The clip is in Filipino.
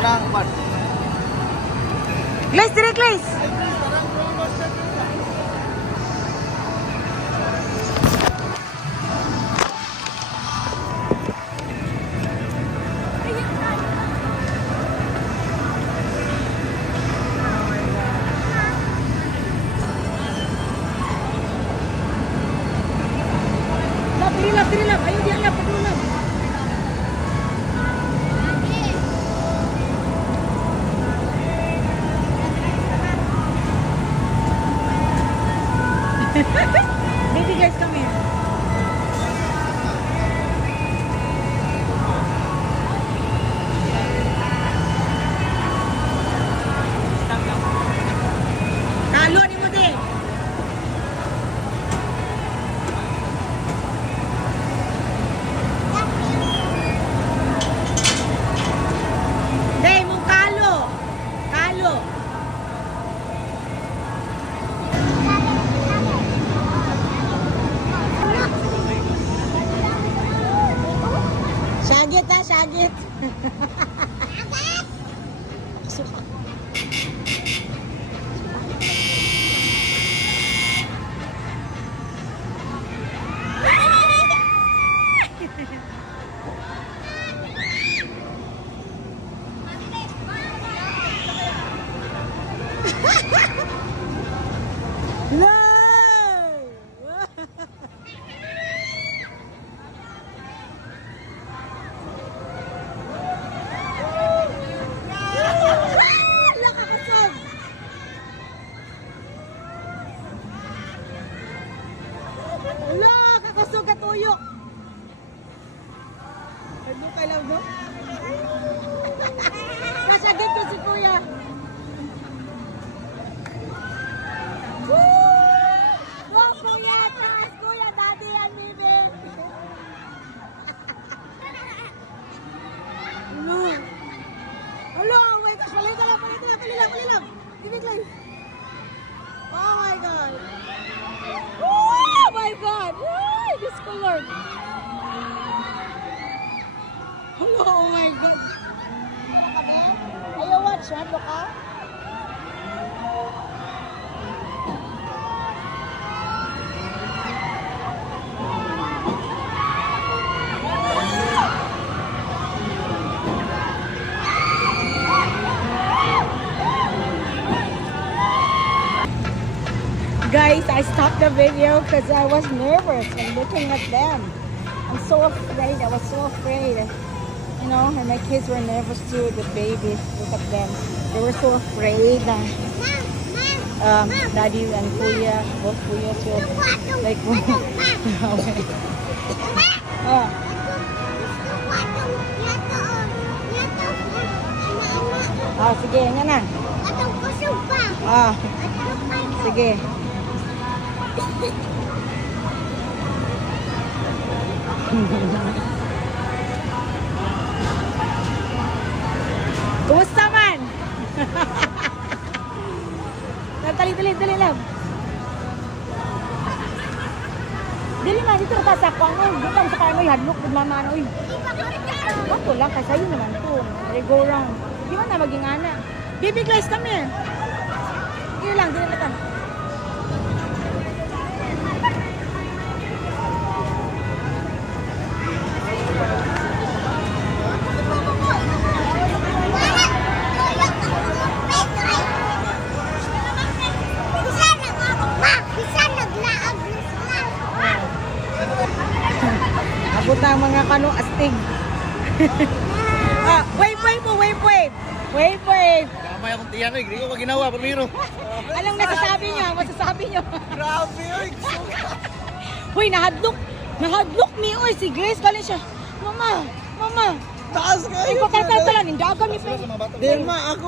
Unang pan. Glaze, dire glaze. Tiri lang. Ayun diyan lang, patuloy lang. Baby guys, come here. Kalo ni mo din. Day, mong kalo. Kalo. Syagit ha, syagit. Suka. No! Nakakasog! Wala! Kakasog ka tuyok! Ano ka lang, no? Kasyagit ko si kuya! Woo! Kuya! Taas! Kuya! Daddy yan, baby! Hello! Hello! Wait! Palit lang! Bibig lang! Oh my God! Oh my God! Woo! This color! Hello! Oh my God! Ayaw watch, ha? Loka? Guys, I stopped the video because I was nervous and looking at them. I'm so afraid. I was so afraid. You know, and my kids were nervous too, the babies. Look at them. They were so afraid. Daddy and Kuya, both Kuya too. Like, sige, nga na. Sige. Kumusta man? Dali lang. Dili man dito ka sa kwano, dito sa kano hadlok gud mama oy. Ako lang kasi yun naman to. Go round. Di man na maging ana. Baby glass kami. Dili lang ta. Abot na ang mga kano astig. Wave. Kamay akong tiyan eh. Hindi ko ginawa. Pamiro. Anong masasabi nyo? Grabe oy. Huy, nahadlok mi oy si Grace galing siya. Mama. Taas kayo. Ipapatay lang, hindi ako mi. Dilma, ako